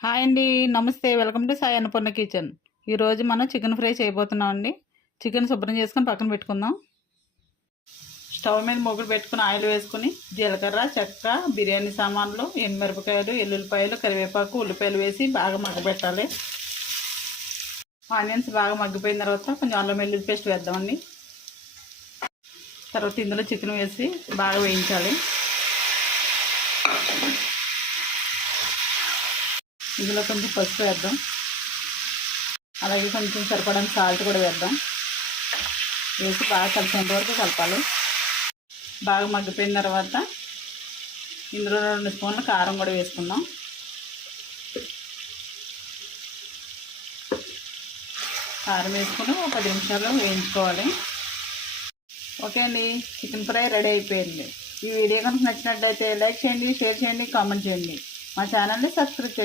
Hi అండి. నమస్తే. Welcome to Sai Annapurna kitchen. ఈరోజు మనం చికెన్ ఫ్రై చేయబోతున్నాం అండి. చికెన్ శుభ్రం చేసుకొని పక్కన పెట్టుకుందాం. స్టవ్ మీద మొగుడు పెట్టుకుని ఆయిల్ వేసుకుని జీలకర్ర, చెక్క, బిర్యానీ సామాన్లు, ఎండుమిరపకాయలు, ఎల్లుల్లిపాయలు, కరివేపాకు, ఉల్లిపాయలు వేసి బాగా మగ్గబెట్టాలి. ఆనియన్స్ బాగా మగ్గిపోయిన తర్వాత కొంచెం అల్లం వెల్లుల్లి పేస్ట్ వేద్దామండి. తర్వాత ఇందులో చికెన్ వేసి బాగా వేయించాలి. ఇందులో కొంచెం పసుపు వేద్దాం. అలాగే కొంచెం సరిపడానికి సాల్ట్ కూడా వేద్దాం. వేసి బాగా కలిసేంత వరకు కలపాలి. బాగా మగ్గిపోయిన తర్వాత ఇందులో 2 స్పూన్ల కారం కూడా వేసుకుందాం. కారం వేసుకుని 10 నిమిషాలు వేయించుకోవాలి. ఓకే అండి, చికెన్ ఫ్రై రెడీ అయిపోయింది. ఈ వీడియో కనుక నచ్చినట్లయితే లైక్ చేయండి, షేర్ చేయండి, కామెంట్ చేయండి. మా ఛానల్ని సబ్స్క్రైబ్ చేయండి.